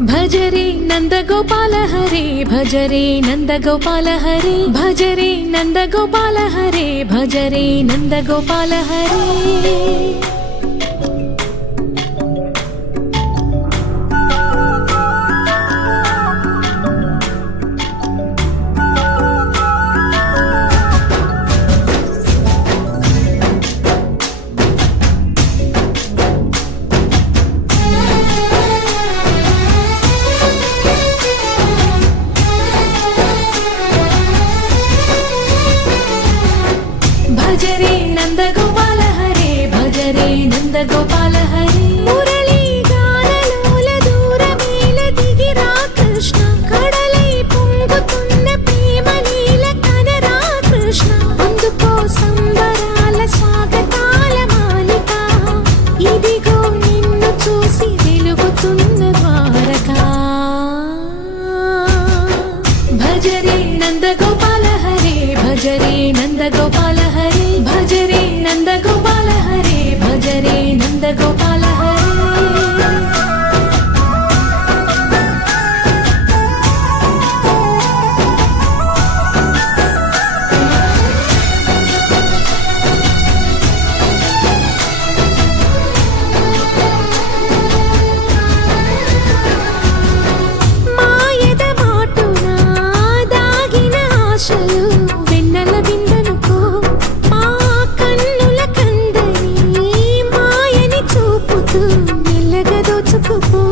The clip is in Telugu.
భజరే నందగోపాల హరే భజరే నందగోపాల హరే భజరే నందగోపాల హరే భజరే నందగోపాల హరే భజరే నందగోపాల హరే భజరే నందగోపాల హరే మురళీ గానలోల దూరమేల దిగిరా కృష్ణ కడలై పొంగుతున్న ప్రేమ నీల కనరా కృష్ణ అందుకో సంబరాల స్వాగతాల మాలిక ఇదిగో నిన్ను చూసి వెలుగుతున్న ద్వారకా భజరే నందగోపాల హరే భజరే నందగోపాల హరే భజరే నందగోపాల హరే భజరే నందగోపాల హరే మాయద మాటున దాగిన ఆశలు వెన్నెల విందనుకో మా కన్నుల కందని మాయని చూపుతూ మెల్లగా దోచుకుపో